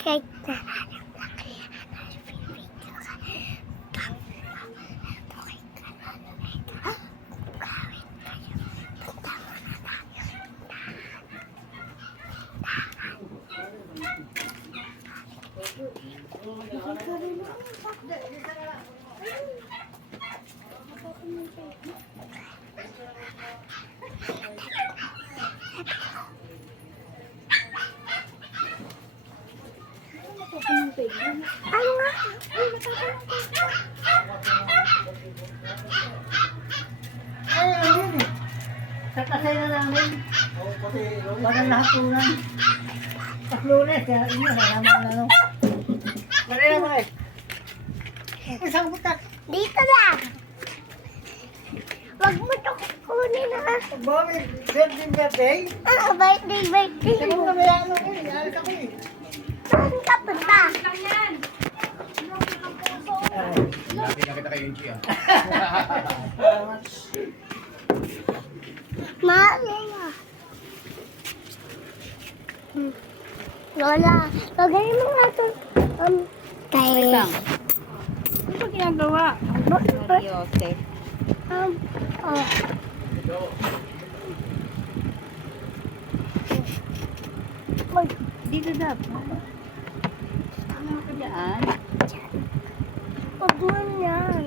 Kahit na ano nga? Sa kasay na namin. Bagang lahat Pas Lunes, kaya inyo, salamat na no. Marina mo eh. Isang butak. Dito lang. Wag mo ito kukunin ha. Bami, birthday. Birthday. Sabi mo kami ano eh, alis ako eh. Saan ka punta? Hindi na kita kay Enchi ah. Lola. Lola, lagay mo nga ito. Kay... Ano ba ginagawa? Mariose. Oh. Dito dapat. Ano ka dyan? Huwag mo yan.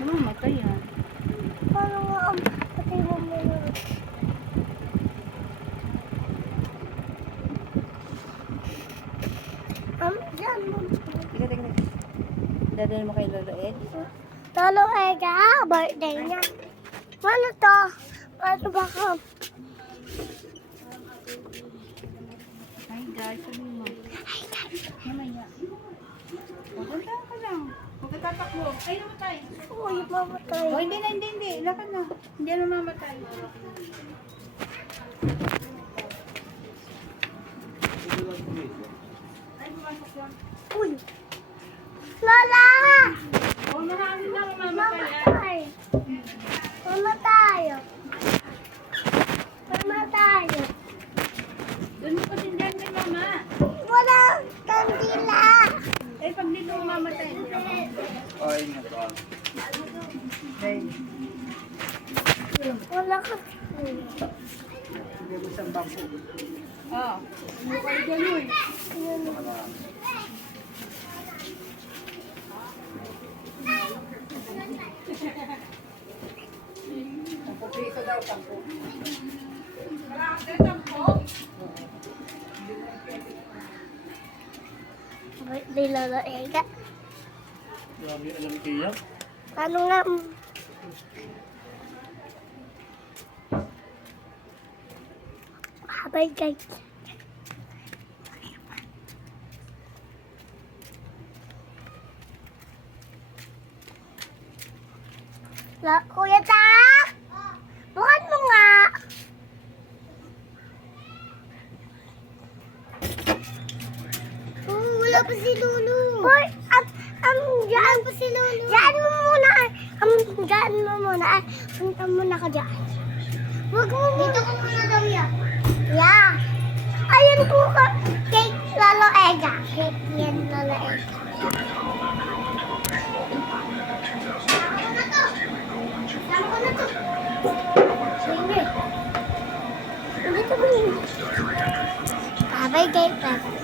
Ano matay yan? Paano nga ang patay mo muna? Diyan mo. Teka. Dadalhin mo kay Lolo Ed? Lolo Ega, birthday niya. Ano to? Ano ba ka? Hi guys, sabi mo. Ay, guys. Mamaya. Punta ka lang. Huwag ka tatakbo. Ay, namatay. Uy, mamatay. Oh, hindi. Lakad na. Hindi na mamatay. Ay, pumasok lang. Uy. Lola! Oh, maraming na mamatay. Mamatay. Mamatay. Doon mo kasi dyan kay mama. Wala kandila. Eh, pag dito mamatay. Ay, nga ba? Wala ka. Hindi mo isang bangko. Oo. Ang puti daw, bangko. Birthday Lolo Ega. Grabe, alam kaya. Ano nga? Habay guys. Kuya Tak! Bukan mo nga! Wala pa si Lulu. Hoy, dyan pa si Lulu. Dyan mo muna. Dyan mo muna. Punta muna ka dyan. Wag mo muna. Dito ka muna daw yan. Yeah. Ayun po ka. Cake Lolo Ega. Cake yan Lolo Ega. Sama ko na to. Sige. Dito mo yun. Babay guys.